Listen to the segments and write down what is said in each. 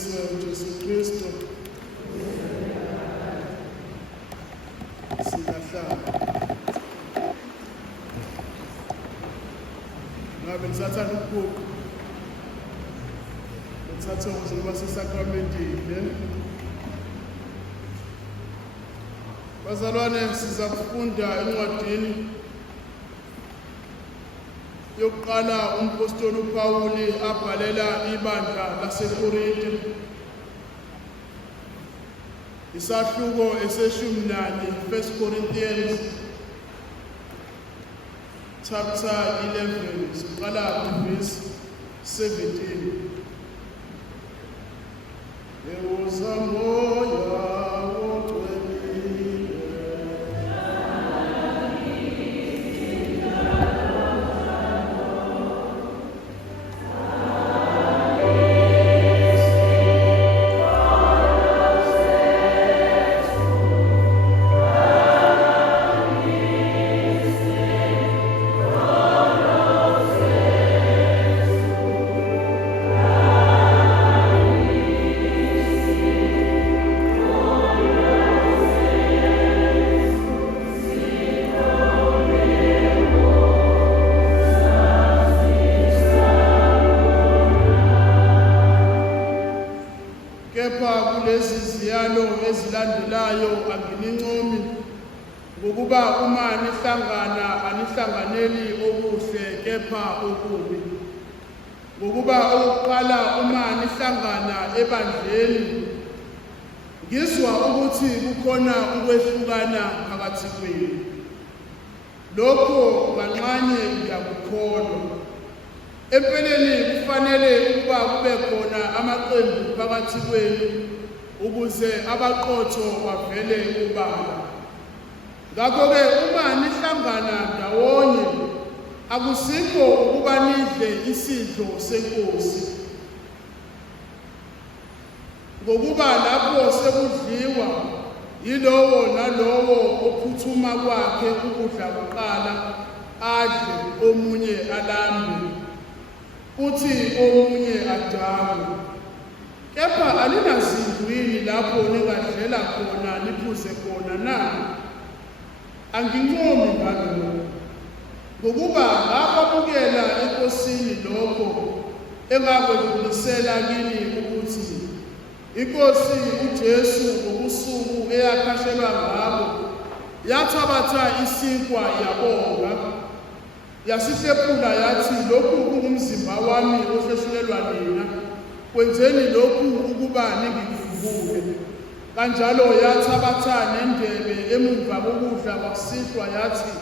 Yesu Kristu singahlala. Ngabe ngisathanda ukubuka ngithatha ukuzoba sesakramentini. Bazalwane, siza kufunda encwadini yokuqala umpostoli uPawuli abhalela ibandla laseKorinte, isahluko eseshumi nanye, 1 Corinthians chapter 11, siqala verse 17. There was a ezilandelayo anginincomi ngokuba uma nihlangana anihlanganeli okuhle kepha okubi. Ngokuba okokuqala, uma nihlangana ebandleni ngizwa ukuthi kukhona ukwehlukana phakathi kwenu. Lokho kanxanye ngiyakukholwa. Empeleni kufanele ukuba kube khona amaqembu phakathi kwenu ukuze abaqotho bavele ubala. Ngakho-ke uma nihlangana ndawonye akusikho ukuba nidle isidlo senkosi, ngokuba lapho sekudliwa yilowo nalowo ophuthuma kwakhe ukudla kuqala adle, omunye alambe, uthi omunye adakwe. Kepha alinazindlu lapho ningadlela khona niphuze khona na? Angincomi ngalokho, ngokuba ngakwamukela enkosini lokho engakwedlulisela kini ukuthi iNkosi uJesu ngobusuku eyakhashelwa ngabo yathabatha isinkwa yabonga, yasihlephula yathi, lokhu kungumzimba wami ohlehlulelwa nina, kwenzeni lokhu ukuba ningikhumbule. Kanjalo yathabatha nendebe emuva kokudla kwakusihlwa yathi,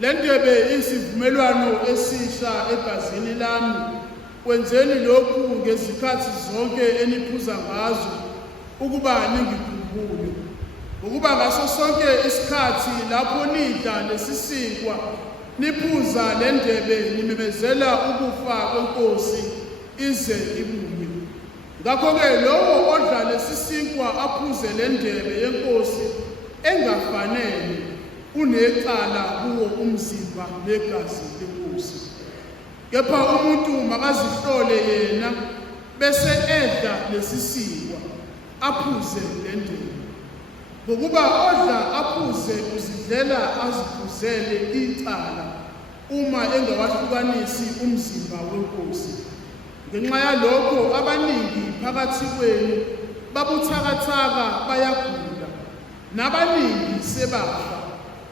le ndebe isivumelwano esisha egazini lami, kwenzeni lokhu ngezikhathi zonke eniphuza ngazo ukuba ningikhumbule. Ngokuba ngaso sonke isikhathi lapho nidla lesisinkwa niphuza le ndebe nimemezela ukufa kweNkosi ize ibuye. Ngakho-ke lowo odla lesisinkwa aphuze le ndebe yeNkosi engafanele unecala kuwo umzimba legazi leNkosi. Kepha umuntu makazihlole yena bese edla lesisinkwa aphuze le ndebe. Ngokuba odla aphuze uzidlela aziphuzele icala uma engawahlukanisi umzimba weNkosi. Ngenxa yalokho abaningi phakathi kwenu babuthakathaka bayagula, nabaningi sebafa.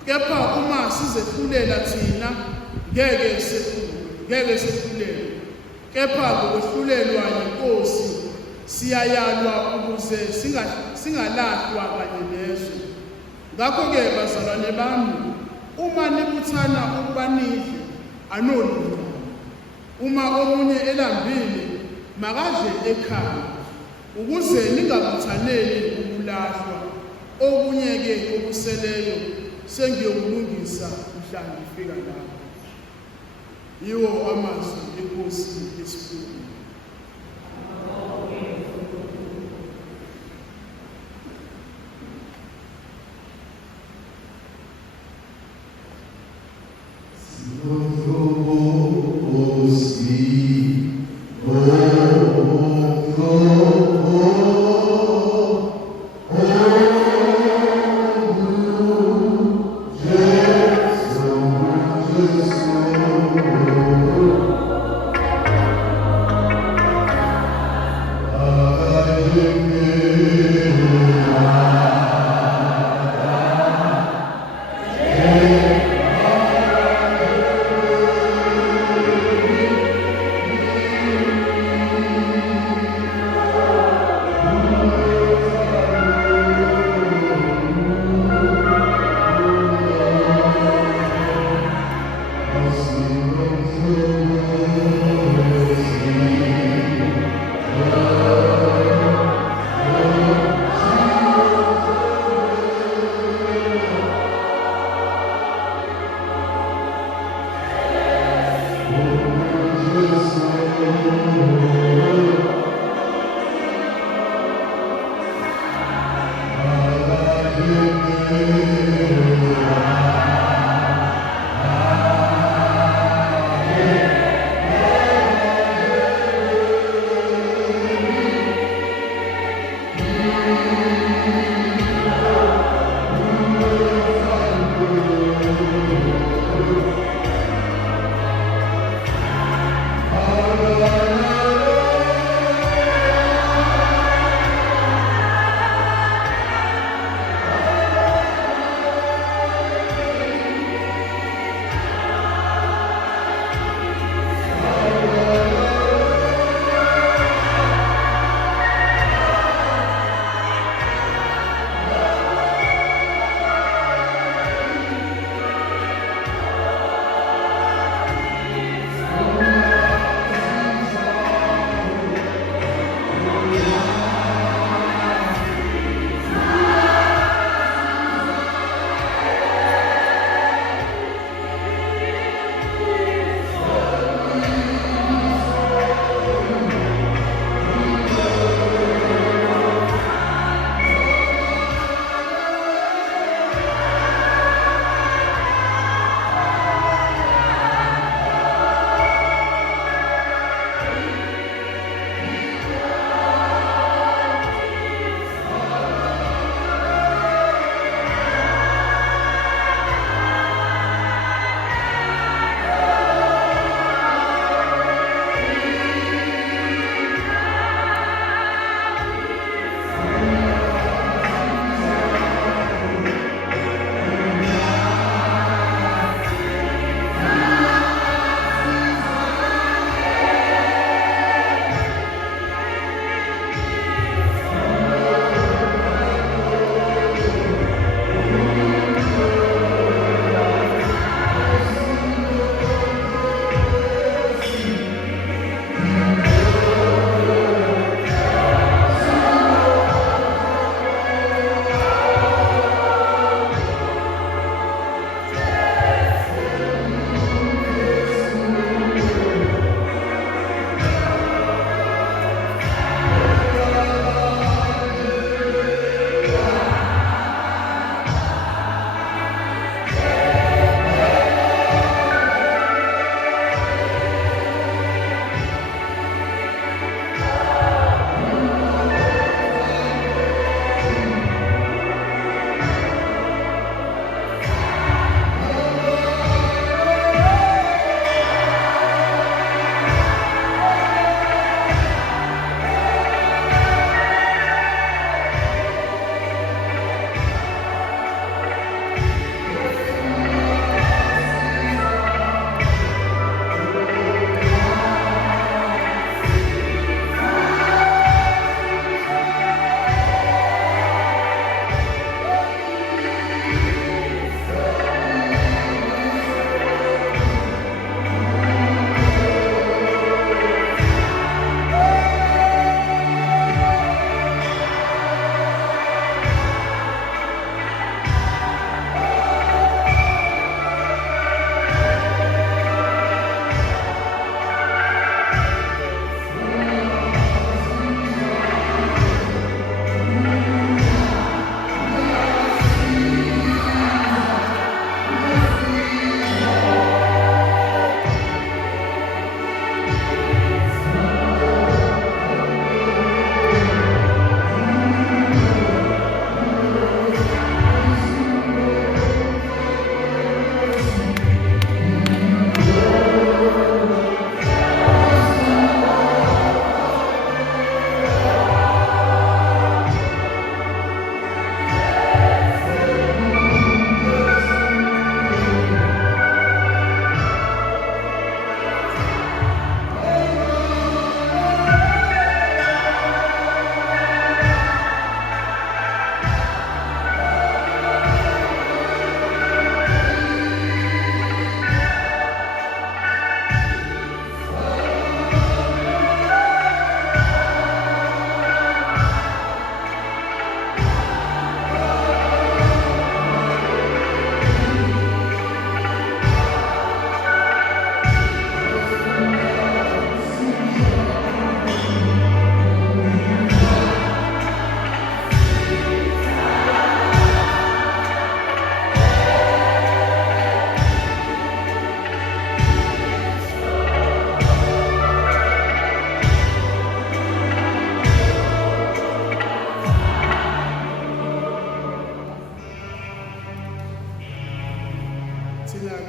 Kepha uma sizehlulela thina ngeke sehlulele. Kepha ngokwehlulelwa yiNkosi siyayalwa ukuze singalahlwa kanye nezwe. Ngakho-ke bazalwane bami, uma nibuthana ukuba nidle, anolutho. Uma omunye elambile makadle ekhaya, ukuze ningabuthaneli ukulahlwa. Okunye-ke okuseleyo sengiyokulungisa mhla ngifika lapho. Yiwo amazwi eNkosi esikhulu. Oh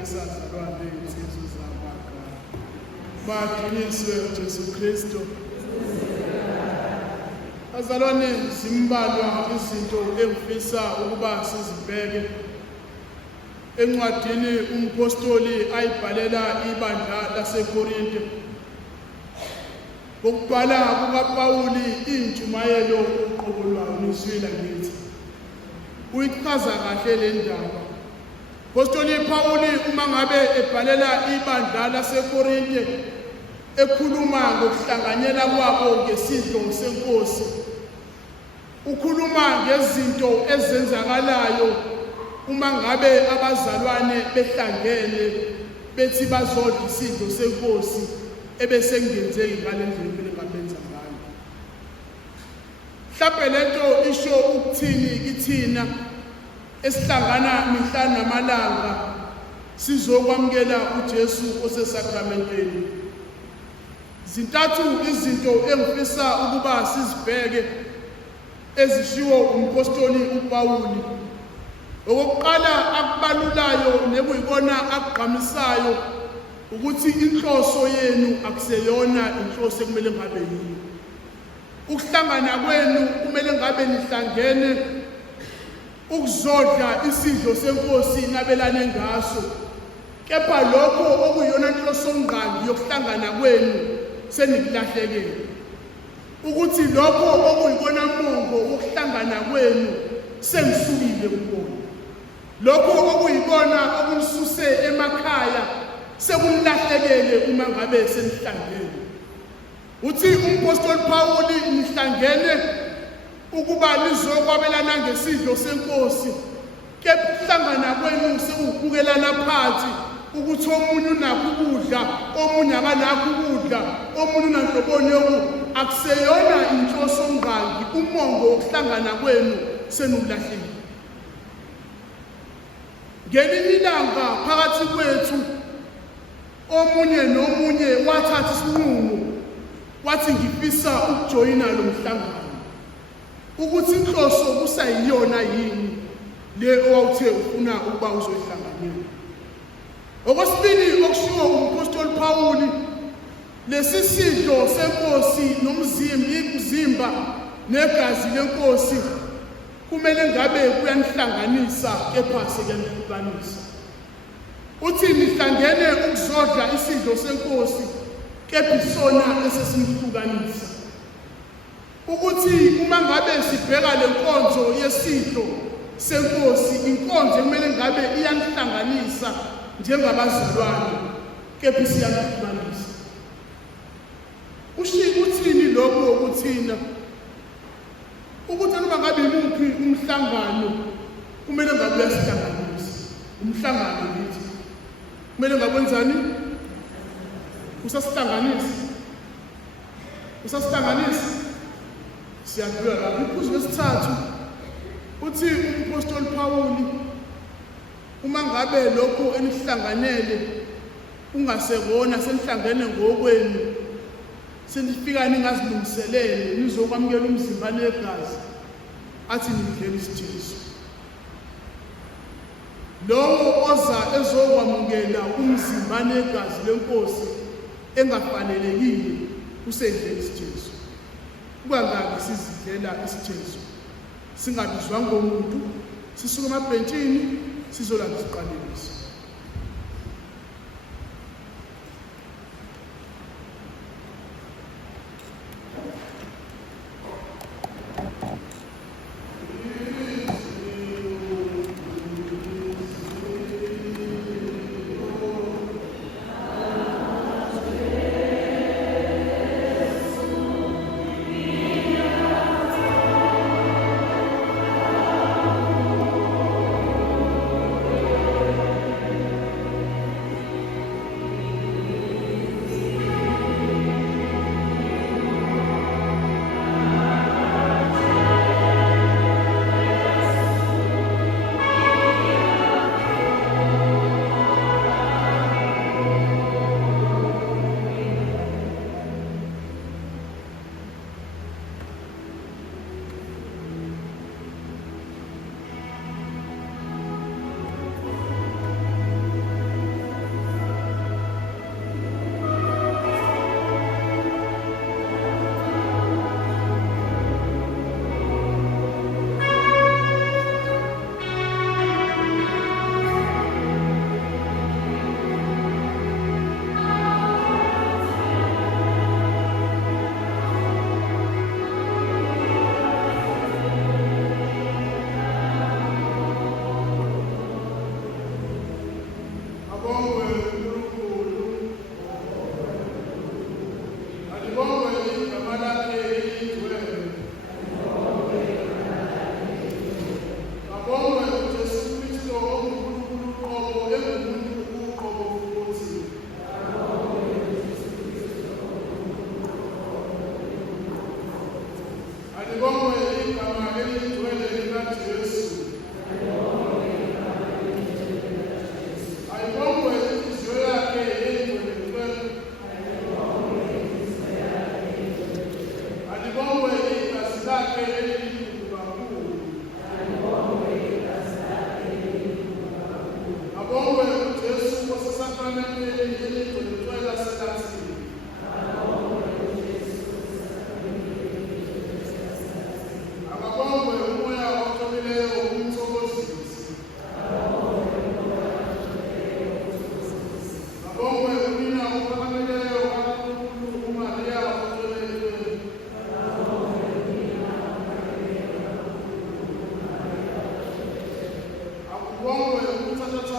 sazalwane insizwe zamagama. Badunyiswe uJesu Kristu. Bazalwane, zimbalwa izinto engifisa ukuba sizibheke encwadini umpostoli ayibhalela ibandla laseKorinte. Ngokubhala kukaPawuli intshumayelo uqobolwayo nizwila ngithi. Uyichaza kahle le ndaba. Apostoli Pawuli uma ngabe ebhalela ibandla laseKorinte ekhuluma ngokuhlanganyela kwabo ngesidlo senkosi. Ukhuluma ngezinto ezenzakalayo uma ngabe abazalwane behlangene bethi bazodla isidlo senkosi ebese ngenzeki ngale ndlela engabenza ngayo. Mhlawumbe lento isho ukuthini kithina esihlangana mihla namalanga sizokwamukela uJesu osesakramenteni. Zintathu izinto engifisa ukuba sizibheke ezishiwo umpostoli uPawuli. Okokuqala akubalulayo nekuyikona akugqamisayo ukuthi inhloso yenu akuseyona inhloso ekumele ngabe yiyo. Ukuhlangana kwenu kumele ngabe nihlangene ukuzodla isidlo senkosi nabelane ngaso. Kepha lokho okuyiyona inhloso ngqangi yokuhlangana kwenu senikulahlekele. Ukuthi lokho okuyikona mongo wokuhlangana kwenu sengisukile kubona. Lokho okuyikona okunisuse emakhaya sekumlahlekele uma ngabe senihlangene. Uthi umpostoli Pawuli nihlangene ukuba lizokwabelana ngesidlo senkosi. Kepha ukuhlangana kwenu sekubukelana phansi ukuthi omunye unakho ukudla, omunye akanakho ukudla, omunye unanhloboni yoku. Akuseyona inhloso ngqangi umongo wokuhlangana kwenu senulahlekile. Ngelinye ilanga phakathi kwethu omunye nomunye wathatha isinqumo wathi ngifisa ukujoyina lo mhlangano. Ukuthi inhloso kusayiyona yini le owawuthe ufuna ukuba uzoyihlanganyela. Okwesibili okushiwo umpostoli Pawuli, lesi sidlo senkosi nomzimba negazi lenkosi kumele ngabe kuyanihlanganisa kepha sekunihlukanisa. Uthi nihlangene ukuzodla isidlo senkosi kepha isona esesimhlukanisa. Ukuthi uma ngabe sibheka lenkonzo yesidlo senkosi, inkonzo kumele ngabe iyanihlanganisa njengabazalwane kepha isiyahlukanisa. Uthini lokho ukuthina? Ukuthi noma ngabe imuphi umhlangano kumele ngabe uyasihlanganisa. Umhlangano ngithi kumele ngakwenzani? Usasihlanganisa. Siyadlula lapho. Iphuzu lesithathu uthi umpostoli Pawuli uma ngabe lokho enihlanganele ungasekona senihlangene ngokwenu senifika ningazilungiselele nizokwamukela umzimba negazi athi nidlele isithiso. Lowo oza ezokwamukela umzimba negazi lenkosi engafanelekile usedlele isithiso. Kungangaki sizidlela isithiso singabizwa ngomuntu, sisuka emabhentshini sizolanda isiqalekiso.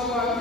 ukufakwa